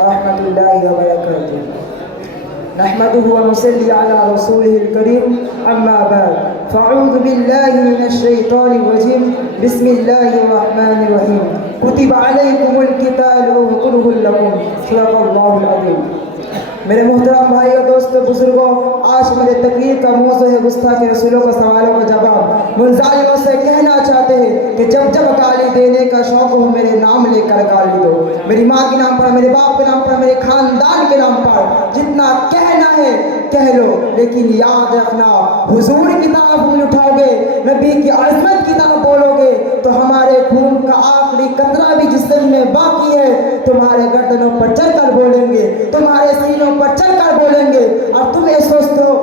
ورحمة الله وبركاته. نحمده ونصلي على رسوله الكريم أما بعد فأعوذ بالله من الشيطان الرجيم بسم الله الرحمن الرحيم كتب عليكم القتال وهو كره لكم صدق الله العظيم. میرے محترم بھائیو دوستو بزرگوں، آج میرے تقریر کا موضوع ہے گستاخ رسولوں کا سوالوں کا جواب۔ منظالموں سے کہنا چاہتے ہیں کہ جب جب گالی دینے کا شوق ہو میرے نام لے کر گالی دو، میری ماں کے نام پر، میرے باپ کے نام پر، میرے خاندان کے نام پر جتنا کہنا ہے کہہ لو، لیکن یاد رکھنا حضور کی طرف انگلی اٹھاؤ گے، نبی کی عظمت کی طرف بولو گے تو ہمارے خون کا آخری قطرہ بھی جسم میں باقی ہے تمہارے گردنوں پر چڑھ کر بولیں گے، تمہارے سینوں پر چڑھ کر بولیں گے، اور تم یہ سوچتے ہو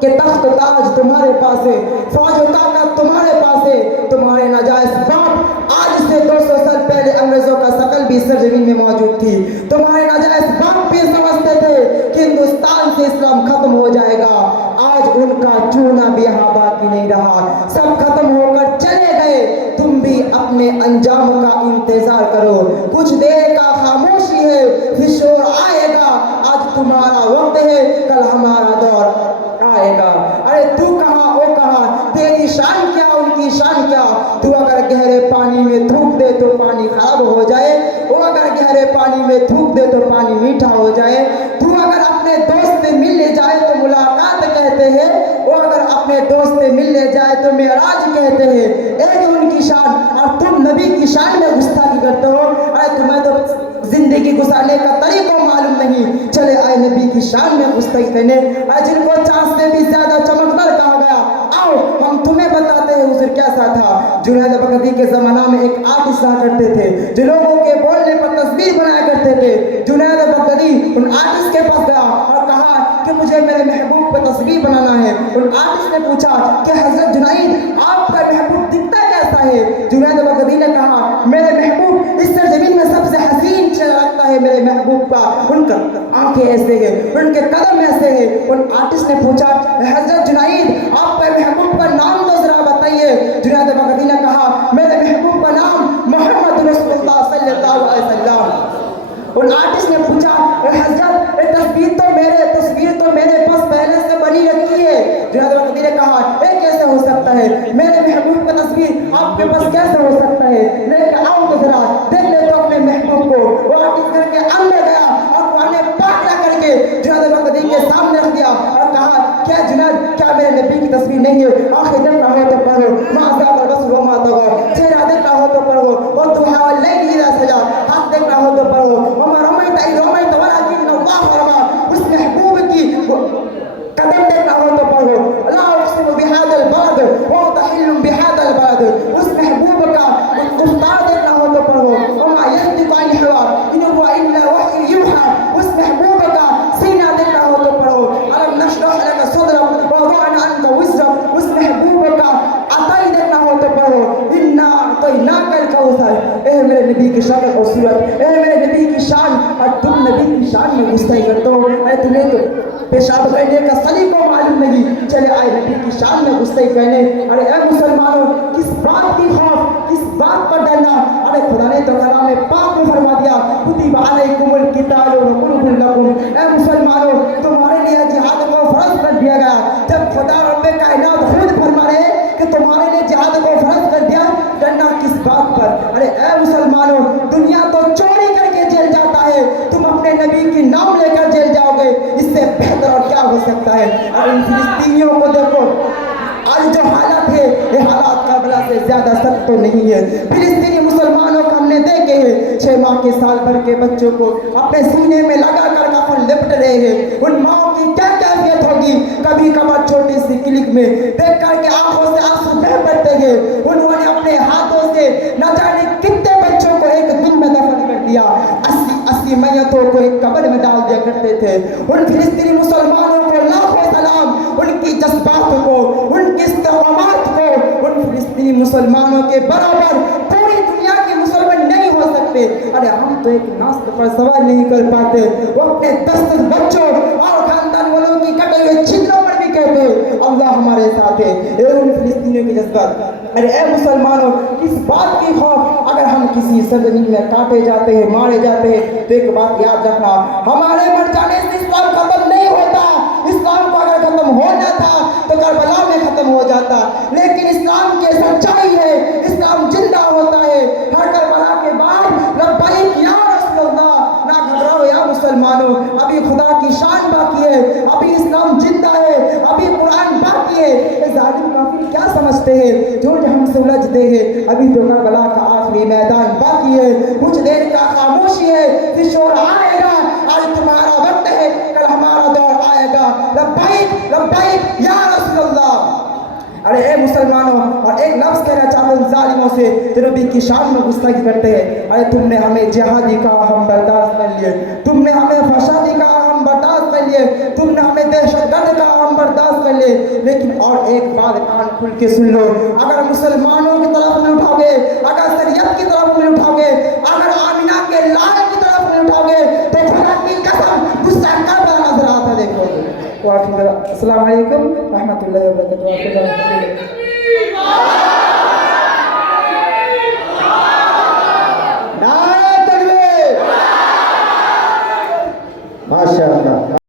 کہ تخت و تاج تمہارے پاس ہے، فوج و طاقت تمہارے پاس ہے، تمہارے ناجائز باپ آج سے 200 سال پہلے انگریزوں کا شکل بھی سرزمین میں موجود تھی، تمہارے ناجائز باپ بھی سمجھتے تھے کہ ہندوستان سے اسلام ختم ہو جائے گا، آج ان کا چونا بھی یہاں باقی نہیں رہا، سب ختم ہو کر چلے گئے، تم بھی اپنے انجام کا انتظار کرو، کچھ دیر کا خاموشی ہے پھر شور آئے گا، آج تمہارا وقت ہے کل ہمارا دور آئے گا۔ ارے تو کہاں وہ کہاں، تیری شان کیا ان کی شان کیا، تو اگر گہرے پانی میں تھوک دے تو پانی خراب ہو جائے، وہ اگر گہرے پانی میں تھوک دے تو پانی میٹھا ہو جائے، تو اگر اپنے دوست سے ملنے جائے تو ملاقات کہتے ہیں، وہ اگر اپنے دوست سے ملنے جائے تو معراج کہتے ہیں، ایک ان کی شان اور تم نبی کی شان میں گستاخی کرتے ہو۔ ارے تمہیں تو زندگی گزارنے کا طریقہ معلوم نہیں، چلے آئے نبی کی شان میں گستاخی کرنے، جن کو چاند سے بھی زیادہ چمکدار کہا گیا، آؤ ہم تمہیں بتاتے ہیں حضور کیسا تھا۔ جنید بغدادی کے زمانہ میں ایک آرٹسٹ رہا کرتے تھے جو لوگوں کے بولنے پر تصویر بنایا کرتے تھے۔ جنید بغدادی ان آرٹسٹ کے پاس گیا اور کہا کہ مجھے میرے محبوب پر تصویر بنانا ہے۔ ان آرٹسٹ نے پوچھا کہ حضرت جنید آپ کا محبوب دکھتا کیسا ہے؟ جنید بغدادی نے کہا میرے محبوب اس سرزمین میں سب سے حسین چہرہ لگتا ہے میرے محبوب کا، ان کا آنکھیں ایسے ہیں، ان کے قدم ایسے ہیں۔ ان آرٹسٹ نے پوچھا حضرت جنید آپ کے محبوب کا نام تو ذرا بتائیے۔ جنید بغدادی نے کہا میرے محبوب کا نام محمد رسول اللہ صلی اللہ علیہ وسلم۔ ان آرٹسٹ نے پوچھا حضرت یہ تصویر تو میرے پاس پہلے سے بنی رکھی ہے۔ جنید بغدادی نے کہا یہ کیسے ہو سکتا ہے، میرے محبوب کا تصویر آپ کے پاس کیسے ہو سکتا ہے، لے کے آؤ تو ذرا دیکھ لے تو اپنے محبوب کو۔ وہ آرٹسٹ کر کے اندر گیا اور قرآن پاک لا کر کے جنید بغدادی کے سامنے رکھ دیا اور کہا کیا جنید کیا میرے نبی کی تصویر نہیں ہے؟ آنکھیں دیکھنا ہو تو پڑھو، ما ذاق البصر وما طغى، چہرہ دیکھنا ہو تو پڑھو، والضحى والليل اذا سجى، ہاتھ دیکھنا ہو تو پڑھو، وما رميت اذ رميت ولكن الله رمى، اس محبوب کی قدم دیکھنا ہو تو پڑھو، لا اقسم بهذا البلد وانت حل بهذا البلد، اس محبوب کا گفتار دیکھنا ہو تو پڑھو، وما ينطق عن الهوى ان هو الا وحي يوحى، اس محبوب کا سینہ دیکھنا ہو تو پڑھو، الم نشرح لك صدرك ووضعنا عنك وزرك، اس محبوب کا عطائی دیکھنا ہو تو پڑھو، انا اعطیناک الکوثر۔ اے میرے نبی کی شکل اور صورت، اے میرے نبی کی شان، اور تم نبی کی شان میں گستاخی کرتے ہو۔ اے تمہیں تو پیشاب کرنے کا سلیقہ معلوم نہیں، چلے آئے نبی کی شان میں گستاخی کرنے۔ ارے اے مسلمانوں کس بات کی خوف، کس بات پر ڈرنا؟ ارے خدا نے تو کلام پاک میں فرما دیا کتب علیکم القتال وهو كره لكم، اے مسلمانوں تمہارے لیے جہاد کو فرض کر دیا گیا۔ جب خدا رب کائنات خود فرما رہے کہ تمہارے لیے جہاد کو فرض کر دیا، ڈرنا کس بات پر؟ ارے اے مسلمانوں دنیا تو چوری کر کے جیل جاتا ہے، تم اپنے نبی کی نام لے کر جیل جاؤ گے، اس سے بہتر اور کیا ہو سکتا ہے؟ اور ان فلسطینیوں کو دیکھو، آج جو حالت ہے یہ حالات کربلا سے زیادہ سخت تو نہیں ہے۔ فلسطینی مسلمانوں کو ہم نے دیکھے ہیں 6 ماہ کے سال بھر کے بچوں کو اپنے سینے میں لگا کر کفن لپٹ رہے ہیں، ان ماں کی کیا کیفیت ہوگی؟ کبھی کبھار چھوٹی سی کلک میں دیکھ کر کے آنکھوں سے آنسو بہہ پڑتے ہیں، انہوں نے اپنے ہاتھوں سے نہ جانے کتنے بچوں کو ایک دن میں دفن کر دیا، 80 میتوں کو ایک قبر میں ڈال دیا کرتے تھے۔ ان فلسطینی مسلمانوں کو لاکھوں سلام، ان کی جذبات کو، ان کی استقامات کو، ان فلسطینی مسلمانوں کے برابر پوری دنیا کے مسلمان نہیں ہو سکتے۔ ارے ہم تو ایک ناست پر سوال نہیں کر پاتے، وہ اپنے 10 بچوں اور خاندان والوں کی کٹے ہوئے چھلوں پر بھی کہتے اللہ ہمارے ساتھ ہے۔ اے ان فلسطینیوں کے جذبات، ارے اے مسلمانوں، کس بات کی خوف؟ اگر ہم کسی سرزمین میں کاٹے جاتے ہیں، مارے جاتے ہیں، تو ایک بات یاد رکھنا، ہمارے مر جانے سے اسلام ختم نہیں ہوتا۔ اسلام کو اگر ختم ہونا تھا تو کربلا میں ختم ہو جاتا، لیکن اسلام کی سچائی ہے، اسلام زندہ ہوتا ہے۔ ہر کربلا کے بعد لبیک یا رسول اللہ، نہ گھبراؤ یا مسلمانوں، ابھی خدا کی شان باقی ہے، ابھی اسلام زندہ ہے، ابھی قرآن باقی ہے۔ یہ ظالم کافر کیا سمجھتے ہیں جو ہم سے الجھتے ہیں؟ ابھی تو کربلا کا آخری میدان باقی ہے، کچھ دیر کا خاموشی ہے، پھر شور آئے گا۔ آج تمہارا وقت ہے، کل ہمارا دور آئے گا۔ لبیک لبیک یا رسول اللہ۔ ارے اے مسلمانوں، اور ایک لفظ کہنا چاہتا ہوں ظالموں سے جو نبی کی شان میں گستاخی کرتے ہیں، ارے تم نے ہمیں جہادی کہا، ہم برداشت کر لیے، تم نے ہمیں فسادی کہا، ہم برداشت کر لیے، تم نے ہمیں دہشت گرد کہا، ہم برداشت کر لیے، لیکن اور ایک بات کان کھل کے سن لو، اگر مسلمانوں کی طرف میں اٹھاؤ گے، اگر شریعت کی طرف میں اٹھاؤ گے، اگر آمینہ کے لال کی طرف میں اٹھاؤ گے، تو خدا کی قسم غصہ کربلا نظر آتا دیکھو گے۔ السلام علیکم رحمۃ اللہ وبرکاتہ۔